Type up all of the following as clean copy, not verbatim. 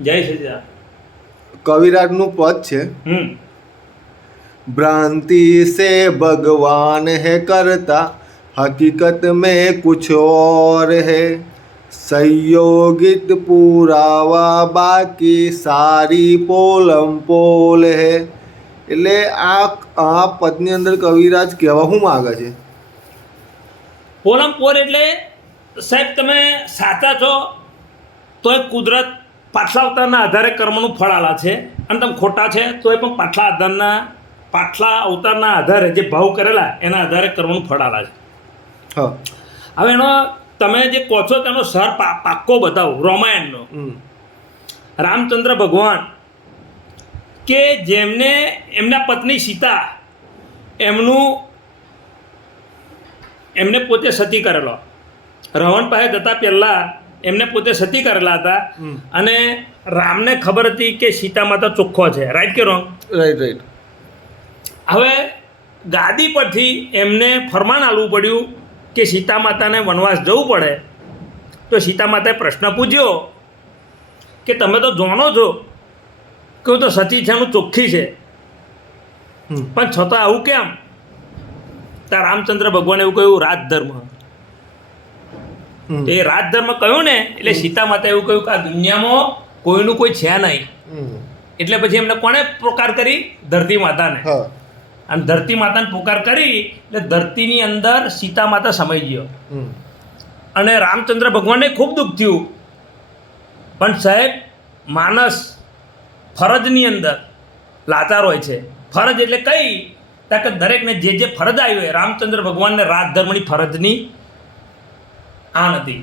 જય સચિદાન. કવિરાજનું પદ છે, भ्रांति से भगवान है करता, हकीकत में कुछ और है, संयोगित पुरावा बाकी सारी पोलम पोल है. એટલે આ પદની અંદર કવિરાજ કહેવા શું માગે છે? પોલમ પોર એટલે સાહેબ તમે સાચા છો તો એ કુદરત પાછલા અવતારના આધારે કર્મનું ફળ આલા છે, અને તમે ખોટા છે તો એ પણ પાછલા અવતારના આધારે જે ભાવ કરેલા એના આધારે કર્મનું ફળ આલા છે. હા, હવે એનો તમે જે કહો છો તેનો સર પાક્કો બતાવો. રામાયણનો રામચંદ્ર ભગવાન કે જેમને એમના પત્ની સીતા એમને પોતે સતી કરેલો, રાવણ પાસે જતા પહેલાં એમને પોતે સતી કરેલા હતા, અને રામને ખબર હતી કે સીતા માતા ચોખ્ખો છે. રાઈટ કે રોંગ? રાઈટ. હવે ગાદી પરથી એમને ફરમાન આપવું પડ્યું કે સીતા માતાને વનવાસ જવું પડે. તો સીતા માતાએ પ્રશ્ન પૂછ્યો કે તમે તો જાણો છો કે હું તો સતી છે, એનું ચોખ્ખી છે, પણ છતાં આવું કેમ? ત્યાં રામચંદ્ર ભગવાને એવું કહ્યું, રાજધર્મ. તો એ રાજધર્મ કહ્યું ને એટલે સીતા માતા એવું કહ્યું કે આ દુનિયામાં કોઈનું કોઈ છે નહીં. એટલે પછી એમને કોને પોકાર કરી? ધરતી માતાને. અને ધરતી માતાને પોકાર કરી એટલે ધરતીની અંદર સીતા માતા સમાઈ ગયો. અને રામચંદ્ર ભગવાનને ખૂબ દુઃખ થયું. પણ સાહેબ, માણસ ફરજની અંદર લાચાર હોય છે. ફરજ એટલે કઈ? કે દરેકને જે ફરજ આવી હોય, રામચંદ્ર ભગવાનને રાજધર્મની ફરજની આ નથી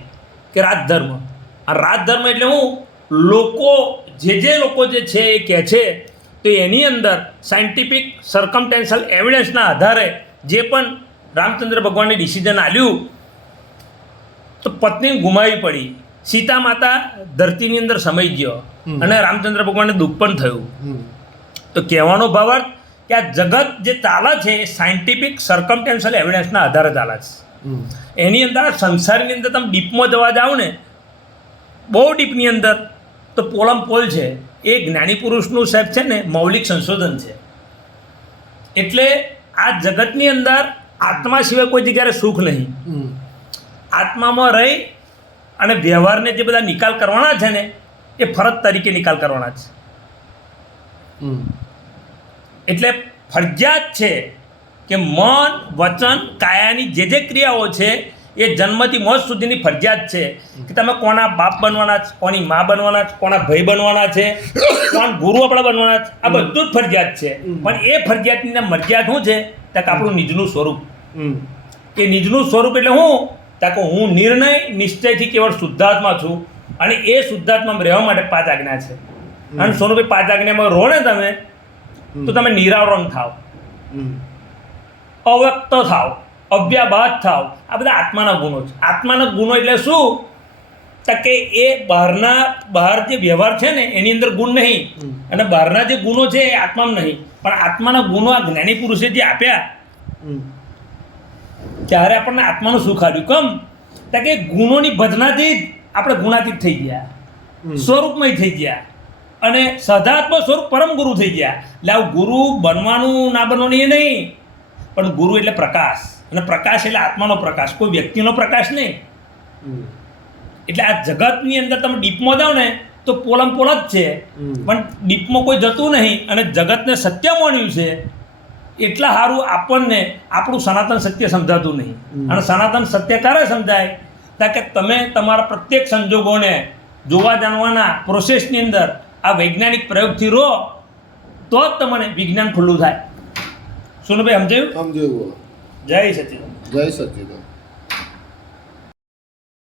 કે રાજધર્મ. આ રાજધર્મ એટલે હું જે લોકો જે છે એ કહે છે તો એની અંદર સાયન્ટિફિક સર્કમટેન્શિયલ એવિડન્સના આધારે જે પણ રામચંદ્ર ભગવાનને ડિસિઝન આપ્યું તો પત્ની ગુમાવી પડી, સીતા માતા ધરતીની અંદર સમાઈ ગયો, અને રામચંદ્ર ભગવાનને દુઃખ પણ થયું. તો કહેવાનો ભાવાર્થ કે આ જગત જે ચાલે છે એ સાયન્ટિફિક સર્કમટેન્શિયલ એવિડન્સના આધારે ચાલે છે. એની અંદર સંસારની અંદર તમે ડીપમાં જવા જાઓ ને, બહુ ડીપની અંદર, તો પોલમ પોલ છે એ જ્ઞાની પુરુષનું સાહેબ છે ને મૌલિક સંશોધન છે. એટલે આ જગતની અંદર આત્મા સિવાય કોઈ જગ્યાએ સુખ નહીં. આત્મામાં રહી અને વ્યવહારને જે બધા નિકાલ કરવાના છે ને એ ફરજ તરીકે નિકાલ કરવાના છે. એટલે ફરજિયાત છે કે મન, વચન, કાયાની જે ક્રિયાઓ છે એ જન્મથી મોત સુધીની ફરજિયાત છે કે તમે કોના બાપ બનવાના છે, કોની મા બનવાના છે, કોના ભાઈ બનવાના છે, કોણ ગુરુ આપણા બનવાના છે, આ બધું જ ફરજિયાત છે. પણ એ ફરજિયાતની મર્યાદા શું છે? ત્યાં આપણું નિજનું સ્વરૂપ. એ નિજનું સ્વરૂપ એટલે હું? ત્યાં હું નિર્ણય નિશ્ચયથી કેવળ શુદ્ધાત્મા છું, અને એ શુદ્ધાત્મામાં રહેવા માટે 5 આજ્ઞા છે. અને સોનુભાઈ 5 આજ્ઞામાં રહો ને તમે તો તમે નિરાવરણ થાવ, અવ્યક્ત થાવ, અવ્યાબાદ થાવ. આ બધા આત્માના ગુણો છે. આત્માના ગુણો એટલે શું? કે એ બહાર જે વ્યવહાર છે ને એની અંદર ગુણ નહીં, અને બહારના જે ગુણો છે એ આત્મામાં નહીં. પણ આત્માના ગુણો આ જ્ઞાની પુરુષે જે આપ્યા ત્યારે આપણને આત્માનું સુખ આવ્યું. કેમ? કે ગુણોની ભજનાથી જ આપણે ગુણાતીત થઈ ગયા, સ્વરૂપમય થઈ ગયા, અને સદાત્મ સ્વરૂપ પરમ ગુરુ થઈ ગયા. એટલે આવું ગુરુ બનવાનું ના બનવાનું એ નહીં, પણ ગુરુ એટલે પ્રકાશ, અને પ્રકાશ એટલે આત્માનો પ્રકાશ, કોઈ વ્યક્તિનો પ્રકાશ નહીં. એટલે આ જગતની અંદર તમે ડીપમાં જાઓ ને તો પોલમ પોલ જ છે, પણ ડીપમાં કોઈ જતું નહીં, અને જગતને સત્ય માન્યું છે. એટલા સારું આપણને આપણું સનાતન સત્ય સમજાતું નહીં. અને સનાતન સત્ય ક્યારે સમજાય? કે તમે તમારા પ્રત્યેક સંજોગોને જોવા જાણવાના પ્રોસેસની અંદર આ વૈજ્ઞાનિક પ્રયોગથી રહો તો જ તમને વિજ્ઞાન ખુલ્લું થાય. સુનભાઈ સમજાયું? સમજાયું. જય સચિદાનંદ. જય સચિદાનંદ.